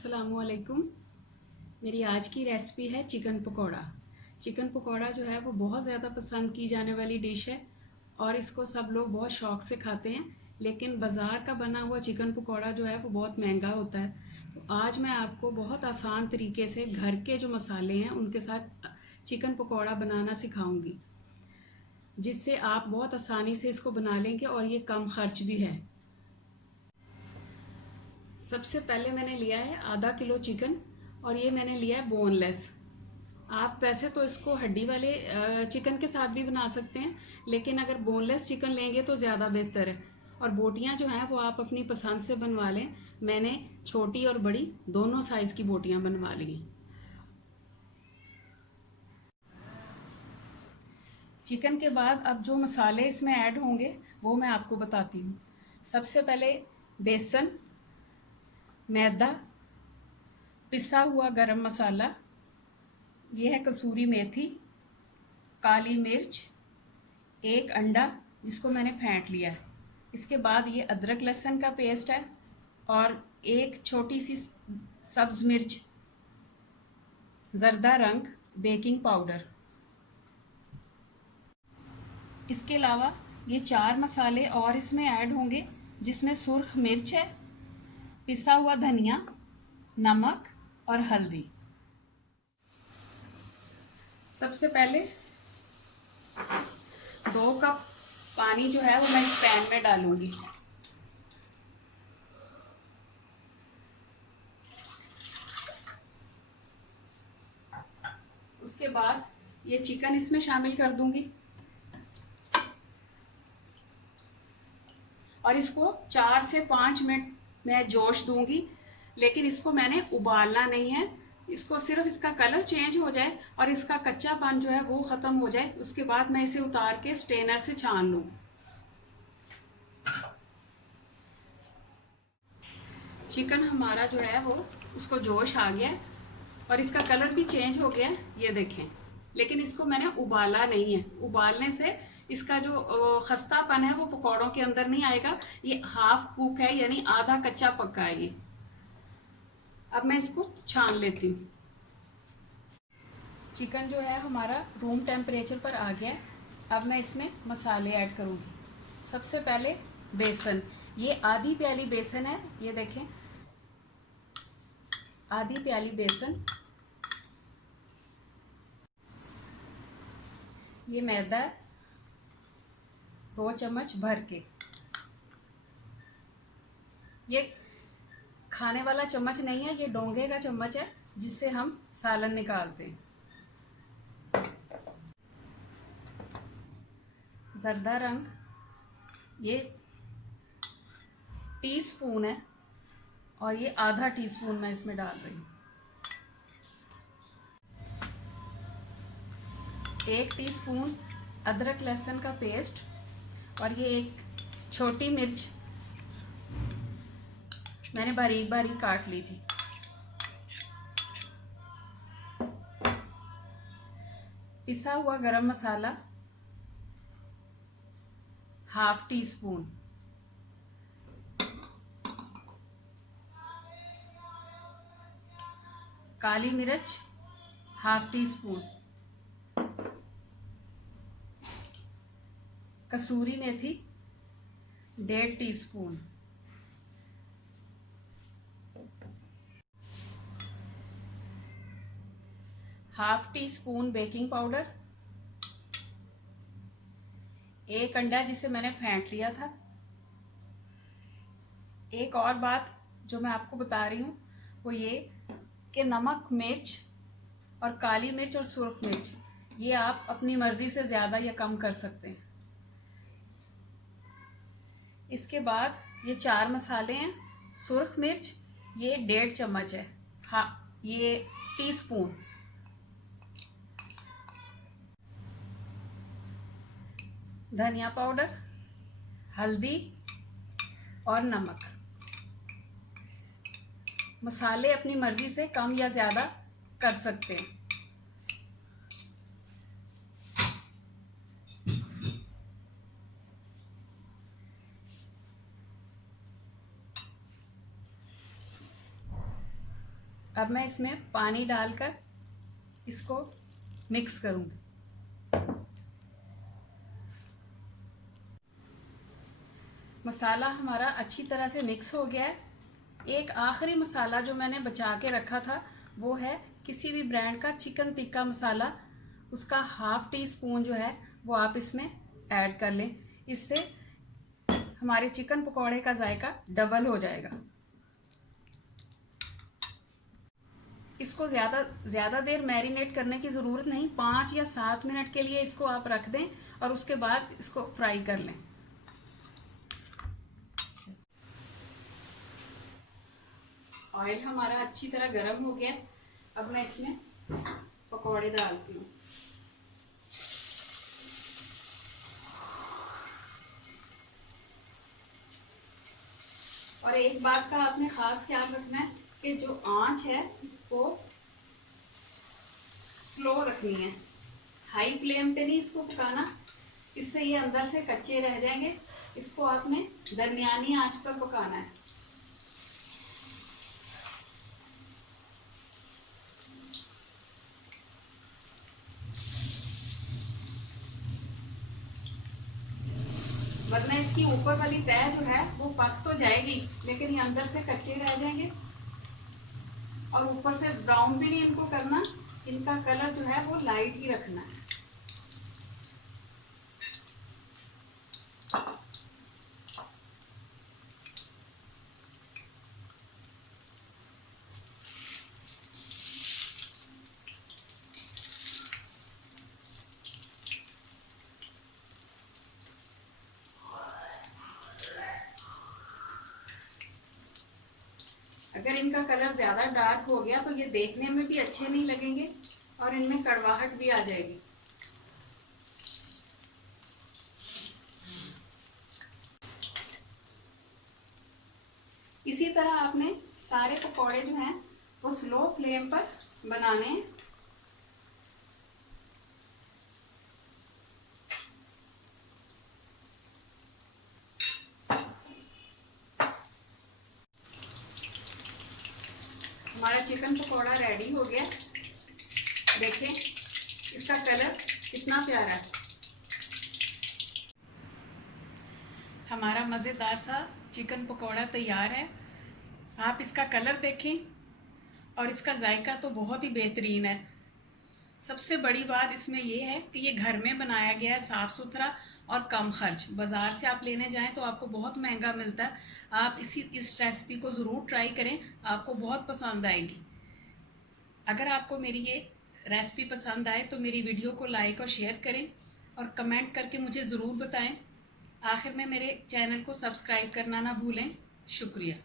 अस्सलामुअलैकुम। मेरी आज की रेसिपी है चिकन पकौड़ा। चिकन पकौड़ा जो है वो बहुत ज़्यादा पसंद की जाने वाली डिश है और इसको सब लोग बहुत शौक़ से खाते हैं। लेकिन बाज़ार का बना हुआ चिकन पकौड़ा जो है वो बहुत महंगा होता है। तो आज मैं आपको बहुत आसान तरीके से घर के जो मसाले हैं उनके साथ चिकन पकौड़ा बनाना सिखाऊंगी, जिससे आप बहुत आसानी से इसको बना लेंगे और ये कम खर्च भी है। सबसे पहले मैंने लिया है आधा किलो चिकन और ये मैंने लिया है बोनलेस। आप वैसे तो इसको हड्डी वाले चिकन के साथ भी बना सकते हैं, लेकिन अगर बोनलेस चिकन लेंगे तो ज़्यादा बेहतर है। और बोटियां जो हैं वो आप अपनी पसंद से बनवा लें। मैंने छोटी और बड़ी दोनों साइज़ की बोटियां बनवा ली हैं। चिकन के बाद अब जो मसाले इसमें ऐड होंगे वो मैं आपको बताती हूँ। सबसे पहले बेसन, मैदा, पिसा हुआ गरम मसाला, ये है कसूरी मेथी, काली मिर्च, एक अंडा जिसको मैंने फेंट लिया है। इसके बाद ये अदरक लहसुन का पेस्ट है और एक छोटी सी सब्ज़ मिर्च, ज़र्दा रंग, बेकिंग पाउडर। इसके अलावा ये 4 मसाले और इसमें ऐड होंगे, जिसमें सुर्ख मिर्च है, पिसा हुआ धनिया, नमक और हल्दी। सबसे पहले 2 कप पानी जो है वो मैं इस पैन में डालूंगी। उसके बाद ये चिकन इसमें शामिल कर दूंगी और इसको 4 से 5 मिनट मैं जोश दूंगी। लेकिन इसको मैंने उबालना नहीं है, इसको सिर्फ इसका कलर चेंज हो जाए और इसका कच्चापन जो है वो ख़त्म हो जाए। उसके बाद मैं इसे उतार के स्ट्रेनर से छान लूँ। चिकन हमारा जो है वो उसको जोश आ गया है और इसका कलर भी चेंज हो गया है, ये देखें। लेकिन इसको मैंने उबाला नहीं है। उबालने से इसका जो खस्तापन है वो पकौड़ों के अंदर नहीं आएगा। ये हाफ कुक है, यानी आधा कच्चा पक्का है ये। अब मैं इसको छान लेती हूँ। चिकन जो है हमारा रूम टेम्परेचर पर आ गया है। अब मैं इसमें मसाले ऐड करूँगी। सबसे पहले बेसन, ये आधी प्याली बेसन है, ये देखें, आधी प्याली बेसन। ये मैदा 2 चम्मच भर के, ये खाने वाला चम्मच नहीं है, ये डोंगे का चम्मच है जिससे हम सालन निकालते हैं। ज़र्दा रंग, ये टीस्पून है और ये आधा टीस्पून मैं इसमें डाल रही हूँ। 1 टीस्पून अदरक लहसुन का पेस्ट और ये एक छोटी मिर्च मैंने बारीक बारीक काट ली थी। पिसा हुआ गरम मसाला हाफ टी स्पून, काली मिर्च हाफ टी स्पून, कसूरी मेथी 1.5 teaspoon, half tea spoon baking powder, एक अंडा जिसे मैंने फेंट लिया था। एक और बात जो मैं आपको बता रही हूँ वो ये कि नमक, मिर्च और काली मिर्च और सुर्ख मिर्च ये आप अपनी मर्जी से ज़्यादा या कम कर सकते हैं। इसके बाद ये 4 मसाले हैं। सुर्ख मिर्च ये 1.5 चम्मच है, हाँ ये टीस्पून। धनिया पाउडर, हल्दी और नमक। मसाले अपनी मर्जी से कम या ज़्यादा कर सकते हैं। अब मैं इसमें पानी डालकर इसको मिक्स करूँगी। मसाला हमारा अच्छी तरह से मिक्स हो गया है। एक आखिरी मसाला जो मैंने बचा के रखा था वो है किसी भी ब्रांड का चिकन टिक्का मसाला, उसका हाफ टी स्पून जो है वो आप इसमें ऐड कर लें। इससे हमारे चिकन पकौड़े का जायका डबल हो जाएगा। इसको ज़्यादा देर मैरिनेट करने की ज़रूरत नहीं, 5 या 7 मिनट के लिए इसको आप रख दें और उसके बाद इसको फ्राई कर लें। ऑयल हमारा अच्छी तरह गर्म हो गया। अब मैं इसमें पकौड़े डालती हूँ। और एक बात का आपने खास ख्याल रखना है कि जो आंच है वो स्लो रखनी है, हाई फ्लेम पे नहीं इसको पकाना, इससे ये अंदर से कच्चे रह जाएंगे। इसको आपने दरमियानी आंच पर पकाना है। वरना इसकी ऊपर वाली तह जो है वो पक तो जाएगी लेकिन ये अंदर से कच्चे रह जाएंगे। और ऊपर से ब्राउन भी नहीं इनको करना, इनका कलर जो है वो लाइट ही रखना है। अगर इनका कलर ज़्यादा डार्क हो गया तो ये देखने में भी अच्छे नहीं लगेंगे और इनमें कड़वाहट भी आ जाएगी। इसी तरह आपने सारे पकौड़े जो हैं वो स्लो फ्लेम पर बनाने हैं। हमारा चिकन पकौड़ा रेडी हो गया। देखें इसका कलर कितना प्यारा है। हमारा मज़ेदार सा चिकन पकौड़ा तैयार है। आप इसका कलर देखें और इसका जायका तो बहुत ही बेहतरीन है। सबसे बड़ी बात इसमें यह है कि ये घर में बनाया गया है, साफ़ सुथरा और कम खर्च। बाज़ार से आप लेने जाएं तो आपको बहुत महंगा मिलता है। आप इस रेसिपी को ज़रूर ट्राई करें, आपको बहुत पसंद आएगी। अगर आपको मेरी ये रेसिपी पसंद आए तो मेरी वीडियो को लाइक और शेयर करें और कमेंट करके मुझे ज़रूर बताएं। आखिर में मेरे चैनल को सब्सक्राइब करना ना भूलें। शुक्रिया।